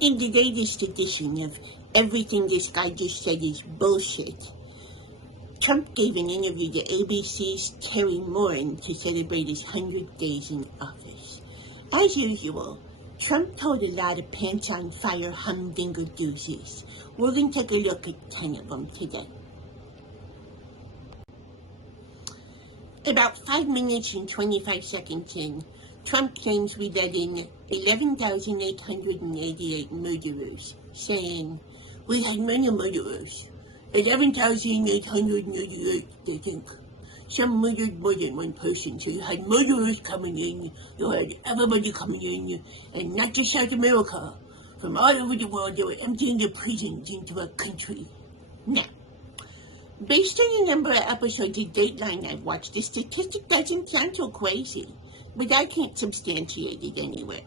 In the latest edition of Everything This Guy Just Said Is Bullshit, Trump gave an interview to ABC's Moran to celebrate his 100 days in office. As usual, Trump told a lot of pants-on-fire humdinger doozies. We're going to take a look at 10 of them today. About 5 minutes and 25 seconds in, Trump claims we let in 11,888 murderers, saying, "We had many murderers. 11,888, they think. Some murdered more than one person, so you had murderers coming in, you had everybody coming in, and not just South America. From all over the world, they were emptying their prisons into our country." Now, based on the number of episodes of Dateline I've watched, the statistic doesn't sound so crazy, but I can't substantiate it anywhere.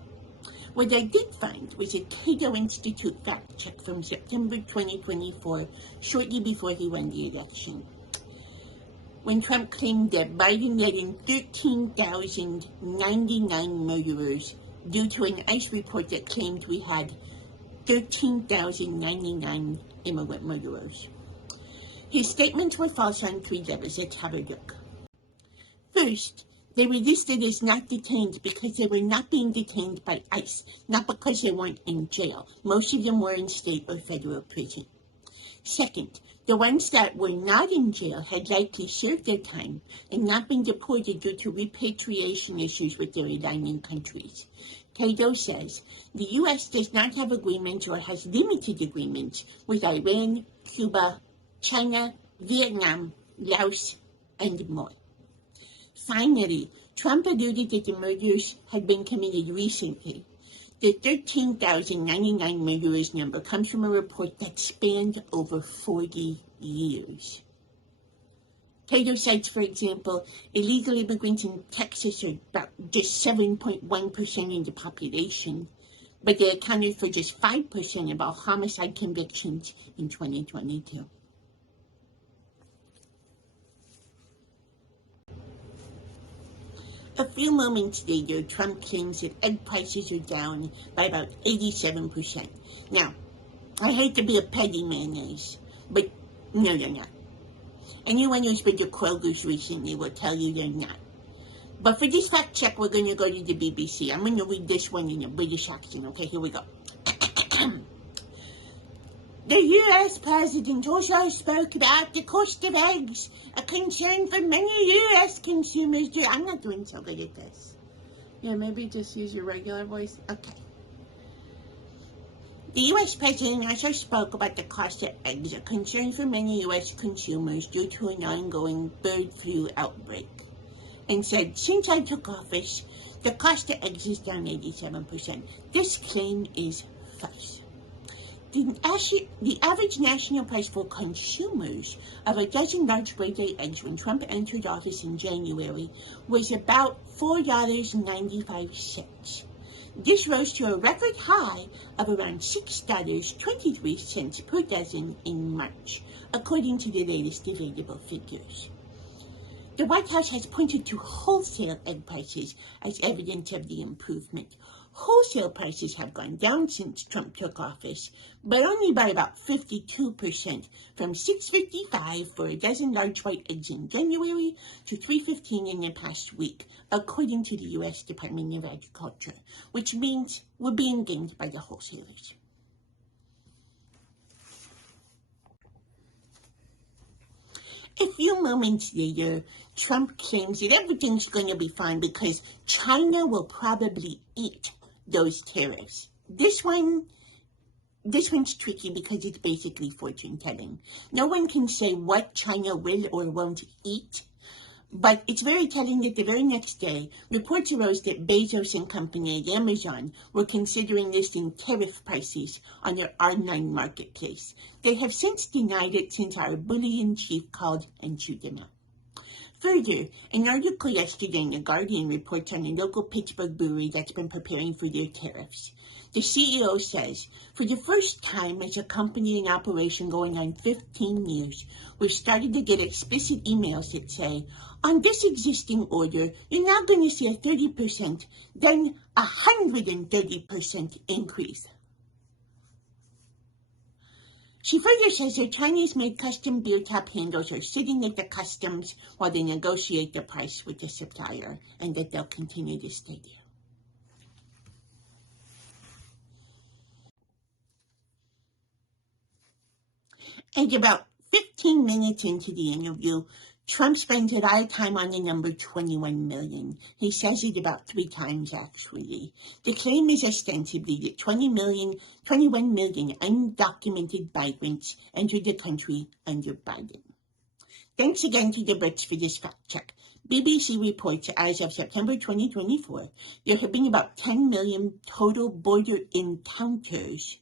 What I did find was a Cato Institute fact check from September 2024, shortly before he won the election, when Trump claimed that Biden let in 13,099 murderers due to an ICE report that claimed we had 13,099 immigrant murderers. His statements were false on 3 levels. Let's have a look. First, they were listed as not detained because they were not being detained by ICE, not because they weren't in jail. Most of them were in state or federal prison. Second, the ones that were not in jail had likely served their time and not been deported due to repatriation issues with their aligning countries. Cato says the U.S. does not have agreements or has limited agreements with Iran, Cuba, China, Vietnam, Laos, and more. Finally, Trump alluded that the murders had been committed recently. The 13,099 murderers number comes from a report that spanned over 40 years. Cato cites, for example, illegal immigrants in Texas are about just 7.1% of the population, but they accounted for just 5% of all homicide convictions in 2022. A few moments later, Trump claims that egg prices are down by about 87%. Now, I hate to be a petty mayonnaise, but no, they're not. Anyone who's been to Kroger's recently will tell you they're not. But for this fact check, we're going to go to the BBC. I'm going to read this one in a British accent. Okay, here we go. The U.S. President also spoke about the cost of eggs, a concern for many U.S. consumers. I'm not doing so good at this. Yeah, maybe just use your regular voice. Okay. The U.S. President also spoke about the cost of eggs, a concern for many U.S. consumers due to an ongoing bird flu outbreak, and said, since I took office, the cost of eggs is down 87%. This claim is false. The average national price for consumers of a dozen large birthday eggs when Trump entered office in January was about $4.95. This rose to a record high of around $6.23 per dozen in March, according to the latest available figures. The White House has pointed to wholesale egg prices as evidence of the improvement. Wholesale prices have gone down since Trump took office, but only by about 52%, from $6.55 for a dozen large white eggs in January to $3.15 in the past week, according to the U.S. Department of Agriculture, which means we're being gained by the wholesalers. A few moments later, Trump claims that everything's going to be fine because China will probably eat those tariffs. This one's tricky because it's basically fortune-telling. No one can say what China will or won't eat, but it's very telling that the very next day, reports arose that Bezos and company at Amazon were considering listing tariff prices on their R9 marketplace. They have since denied it since our bully-in-chief called and chewed them out. Further, an article yesterday in The Guardian reports on a local Pittsburgh brewery that's been preparing for their tariffs. The CEO says, for the first time as a company in operation going on 15 years, we've started to get explicit emails that say, on this existing order, you're now going to see a 30%, then 130% increase. She further says their Chinese-made custom beer tap handles are sitting at the customs while they negotiate the price with the supplier, and that they'll continue to stay there. And about 15 minutes into the interview, Trump spends a lot of time on the number 21 million. He says it about 3 times, actually. The claim is ostensibly that 21 million undocumented migrants entered the country under Biden. Thanks again to the Brits for this fact check. BBC reports as of September 2024, there have been about 10 million total border encounters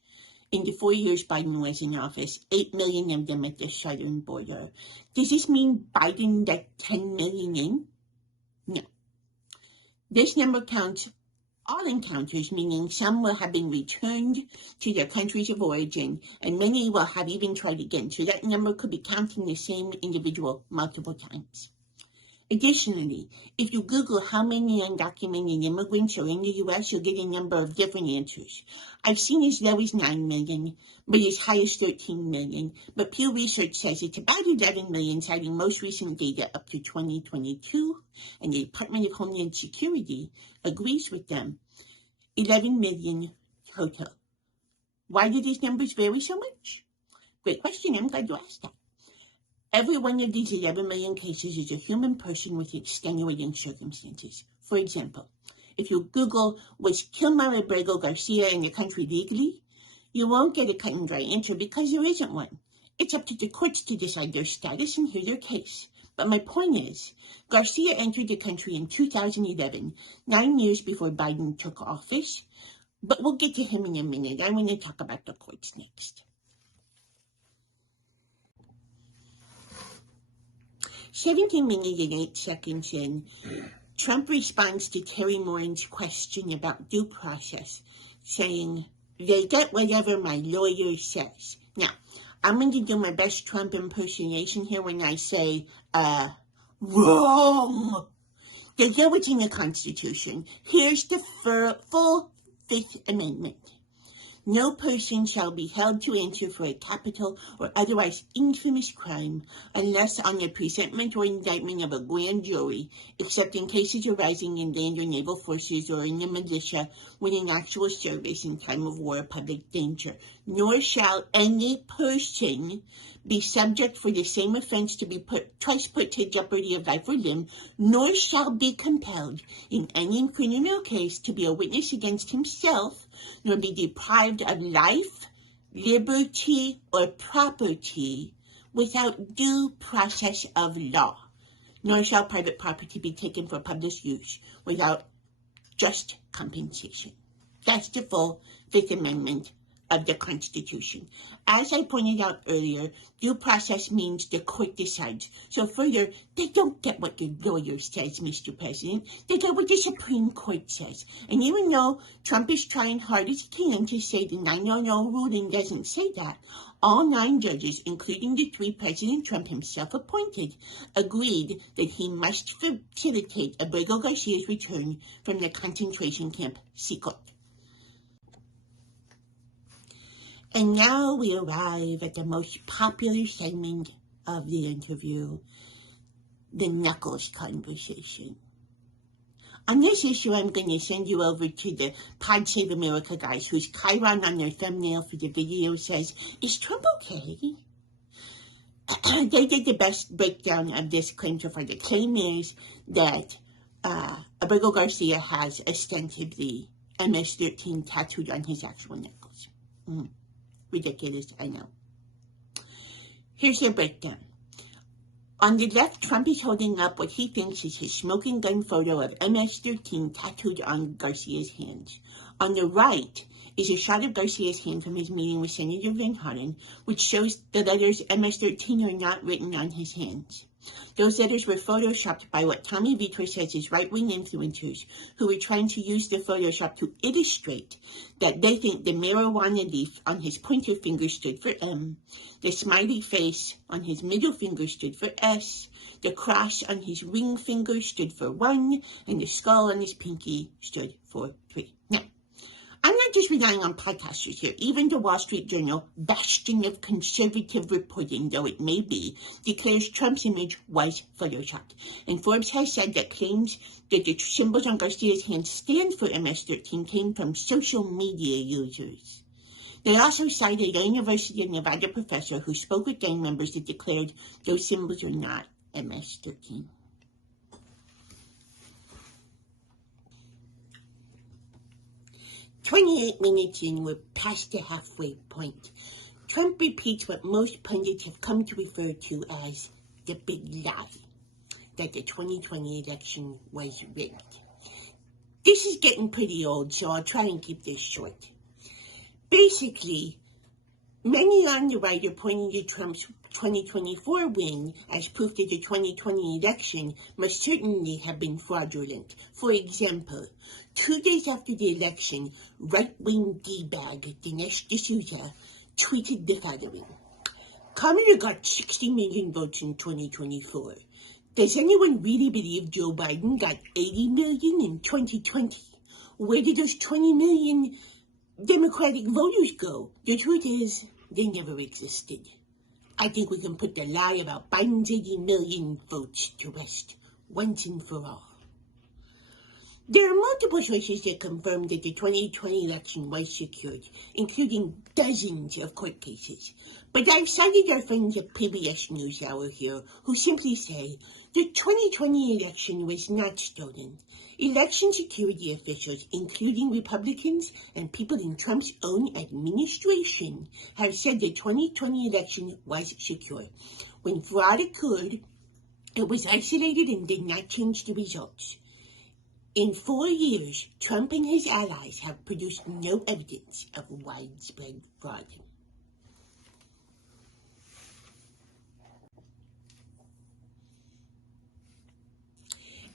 in the 4 years Biden was in office, 8 million of them at the southern border. Does this mean Biden let 10 million in? No. This number counts all encounters, meaning some will have been returned to their countries of origin, and many will have even tried again. So that number could be counting the same individual multiple times. Additionally, if you Google how many undocumented immigrants are in the U.S., you'll get a number of different answers. I've seen as low as 9 million, but as high as 13 million. But Pew Research says it's about 11 million, citing most recent data up to 2022, and the Department of Homeland Security agrees with them. 11 million total. Why do these numbers vary so much? Great question. I'm glad you asked that. Every one of these 11 million cases is a human person with extenuating circumstances. For example, if you Google, was Kilmer Abrego Garcia in the country legally? You won't get a cut and dry answer because there isn't one. It's up to the courts to decide their status and hear their case. But my point is, Garcia entered the country in 2011, 9 years before Biden took office. But we'll get to him in a minute. I want to talk about the courts next. 17 minutes and 8 seconds in, Trump responds to Terry Moran's question about due process, saying, they get whatever my lawyer says. Now, I'm going to do my best Trump impersonation here when I say, wrong. They get what's in the Constitution. Here's the full Fifth Amendment. No person shall be held to answer for a capital or otherwise infamous crime unless on the presentment or indictment of a grand jury, except in cases arising in land or naval forces or in the militia when in actual service in time of war or public danger. Nor shall any person be subject for the same offense to be twice put to jeopardy of life or limb, nor shall be compelled in any criminal case to be a witness against himself, nor be deprived of life, liberty, or property without due process of law, nor shall private property be taken for public use without just compensation. That's the full Fifth Amendment of the Constitution. As I pointed out earlier, due process means the court decides. So further, they don't get what your lawyer says, Mr. President. They get what the Supreme Court says. And even though Trump is trying hard as he can to say the 900 ruling doesn't say that, all 9 judges, including the 3 President Trump himself appointed, agreed that he must facilitate Abrego Garcia's return from the concentration camp Secot. And now we arrive at the most popular segment of the interview, the knuckles conversation. On this issue, I'm going to send you over to the Pod Save America guys, whose chyron on their thumbnail for the video says, is Trump okay? They did the best breakdown of this claim so far. The claim is that Abrego Garcia has ostensibly MS-13 tattooed on his actual knuckles. Ridiculous, I know. Here's their breakdown. On the left, Trump is holding up what he thinks is his smoking gun photo of MS-13 tattooed on Garcia's hands. On the right is a shot of Garcia's hand from his meeting with Senator Van Hollen, which shows the letters MS-13 are not written on his hands. Those letters were photoshopped by what Tommy Vitor says is right-wing influencers who were trying to use the Photoshop to illustrate that they think the marijuana leaf on his pointer finger stood for M, the smiley face on his middle finger stood for S, the cross on his ring finger stood for 1, and the skull on his pinky stood for 3. Now, I'm not just relying on podcasters here. Even the Wall Street Journal, bastion of conservative reporting though it may be, declares Trump's image was photoshopped. And Forbes has said that claims that the symbols on Garcia's hands stand for MS-13 came from social media users. They also cited a University of Nevada professor who spoke with gang members that declared those symbols are not MS-13. "28 minutes in, we're past the halfway point. Trump repeats what most pundits have come to refer to as the big lie, that the 2020 election was rigged. This is getting pretty old, so I'll try and keep this short. Basically, many on the right are pointing to Trump's 2024 win as proof that the 2020 election must certainly have been fraudulent. For example, 2 days after the election, right-wing D-bag Dinesh D'Souza tweeted the following: "Kamala got 60 million votes in 2024. Does anyone really believe Joe Biden got 80 million in 2020? Where did those 20 million Democratic voters go? The truth is, they never existed. I think we can put the lie about Biden's 80 million votes to rest once and for all." There are multiple sources that confirm that the 2020 election was secured, including dozens of court cases. But I've cited our friends at PBS NewsHour here, who simply say the 2020 election was not stolen. Election security officials, including Republicans and people in Trump's own administration, have said the 2020 election was secure. When fraud occurred, it was isolated and did not change the results. In 4 years, Trump and his allies have produced no evidence of widespread fraud.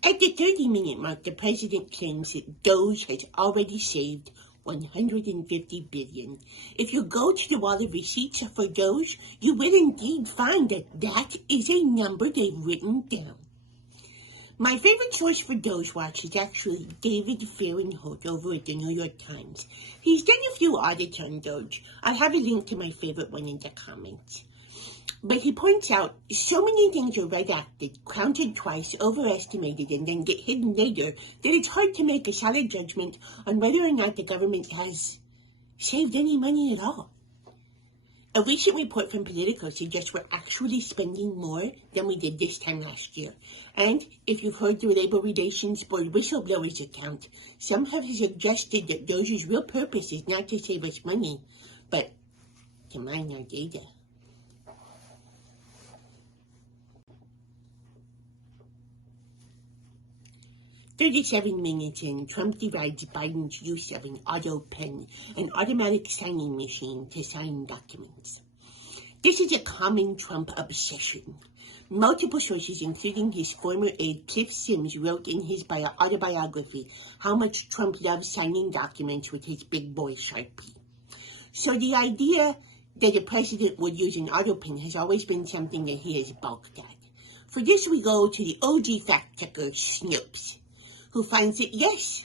At the 30-minute mark, the president claims that DOGE has already saved $150 billion. If you go to the wall of receipts for DOGE, you will indeed find that that is a number they've written down. My favorite source for Doge Watch is actually David Fahrenholt over at the New York Times. He's done a few audits on Doge. I'll have a link to my favorite one in the comments. But he points out so many things are redacted, counted twice, overestimated, and then get hidden later that it's hard to make a solid judgment on whether or not the government has saved any money at all. A recent report from Politico suggests we're actually spending more than we did this time last year. And if you've heard the Labor Relations Board whistleblowers account, some have suggested that DOGE's real purpose is not to save us money, but to mine our data. "37 minutes in, Trump derides Biden's use of an AUTOPEN, an automatic signing machine, to sign documents. This is a common Trump obsession. Multiple sources, including his former aide Cliff Sims, wrote in his autobiography how much Trump loves signing documents with his big boy Sharpie. So the idea that a president would use an AUTOPEN has always been something that he has balked at. For this, we go to the OG fact-checker Snopes, who finds that, yes,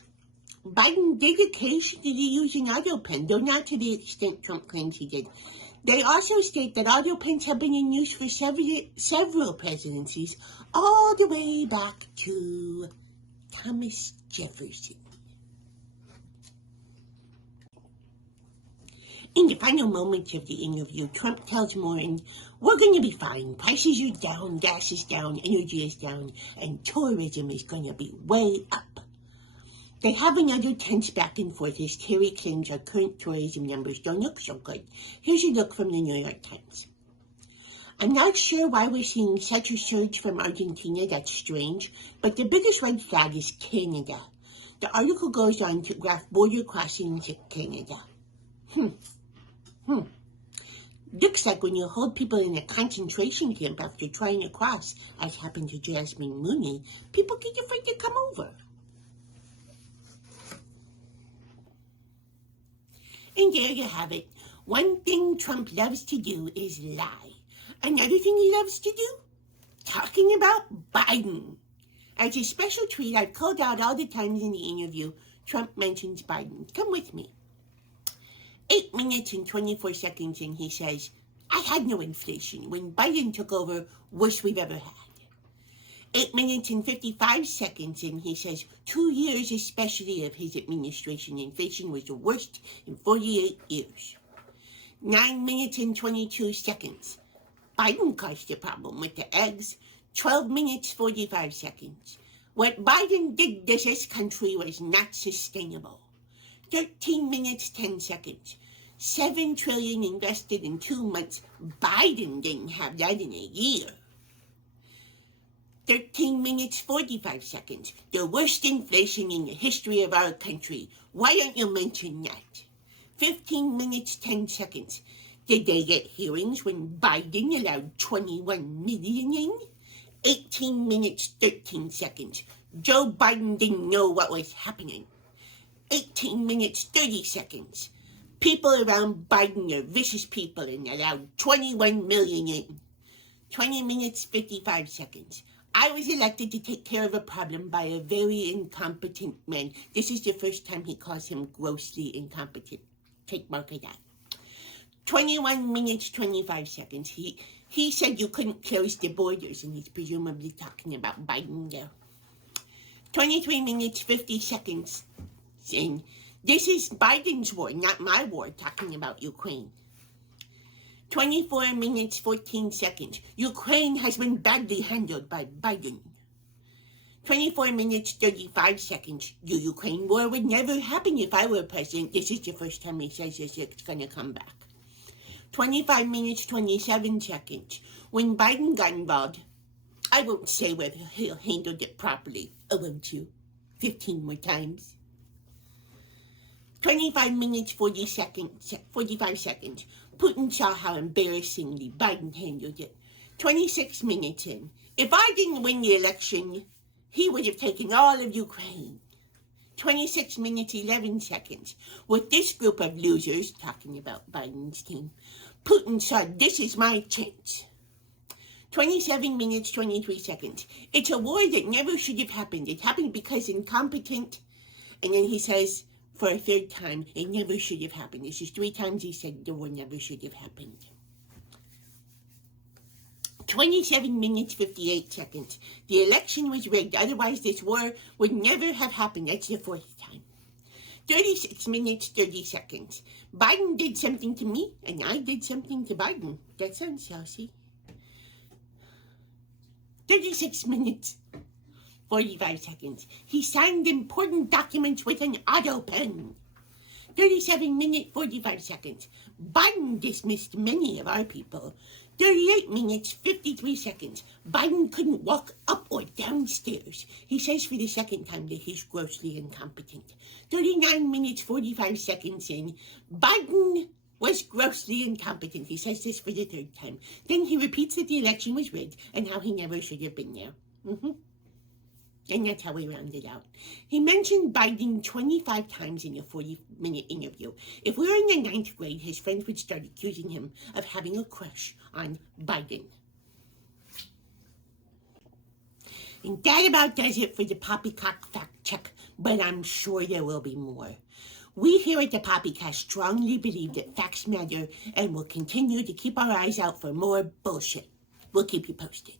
Biden did occasionally use an AUTOPEN, though not to the extent Trump claims he did. They also state that AUTOPENs have been in use for several presidencies, all the way back to Thomas Jefferson. In the final moments of the interview, Trump tells Moran, "We're going to be fine. Prices are down, gas is down, energy is down, and tourism is going to be way up." They have another tense back and forth as Terry claims our current tourism numbers don't look so good. Here's a look from the New York Times. "I'm not sure why we're seeing such a surge from Argentina. That's strange, but the biggest red flag is Canada." The article goes on to graph border crossings to Canada. Looks like when you hold people in a concentration camp after trying to cross, as happened to Jasmine Mooney, people get afraid to come over. And there you have it. One thing Trump loves to do is lie. Another thing he loves to do? Talking about Biden. As a special treat, I've called out all the times in the interview Trump mentions Biden. Come with me. 8 minutes and 24 seconds in, he says, I had no inflation. When Biden took over, worst we've ever had. 8 minutes and 55 seconds in, he says, 2 years especially of his administration, inflation was the worst in 48 years. 9 minutes and 22 seconds. Biden caused the problem with the eggs. 12 minutes, 45 seconds. What Biden did to this country was not sustainable. 13 minutes, 10 seconds. $7 trillion invested in 2 months. Biden didn't have that in a year. 13 minutes, 45 seconds. The worst inflation in the history of our country. Why don't you mention that? 15 minutes, 10 seconds. Did they get hearings when Biden allowed 21 million in? 18 minutes, 13 seconds. Joe Biden didn't know what was happening. 18 minutes, 30 seconds. People around Biden are vicious people and allowed 21 million in. 20 minutes, 55 seconds. I was elected to take care of a problem by a very incompetent man. This is the first time he calls him grossly incompetent. Take mark of that. 21 minutes, 25 seconds. He said you couldn't close the borders, and he's presumably talking about Biden there. 23 minutes, 50 seconds. And this is Biden's war, not my war, talking about Ukraine. 24 minutes, 14 seconds. Ukraine has been badly handled by Biden. 24 minutes, 35 seconds. The Ukraine war would never happen if I were president. This is the first time he says this, it's going to come back. 25 minutes, 27 seconds. When Biden got involved, I won't say whether he'll handled it properly. Oh, won't you? 15 more times. 25 minutes, 45 seconds. Putin saw how embarrassingly Biden handled it. 26 minutes in. If I didn't win the election, he would have taken all of Ukraine. 26 minutes, 11 seconds. With this group of losers, talking about Biden's team, Putin saw this is my chance. 27 minutes, 23 seconds. It's a war that never should have happened. It happened because incompetent. And then he says, for a third time, it never should have happened. This is 3 times he said the war never should have happened. 27 minutes, 58 seconds. The election was rigged, otherwise this war would never have happened. That's the 4th time. 36 minutes, 30 seconds. Biden did something to me, and I did something to Biden. That sounds saucy. 36 minutes, 45 seconds. He signed important documents with an AUTOPEN. 37 minutes, 45 seconds. Biden dismissed many of our people. 38 minutes, 53 seconds. Biden couldn't walk up or downstairs. He says for the 2nd time that he's grossly incompetent. 39 minutes, 45 seconds in. Biden was grossly incompetent. He says this for the 3rd time. Then he repeats that the election was rigged and how he never should have been there. And that's how we round it out. He mentioned Biden 25 times in a 40-minute interview. If we were in the 9th grade, his friends would start accusing him of having a crush on Biden. And that about does it for the Poppycock Fact Check, but I'm sure there will be more. We here at the Poppycast strongly believe that facts matter and will continue to keep our eyes out for more bullshit. We'll keep you posted.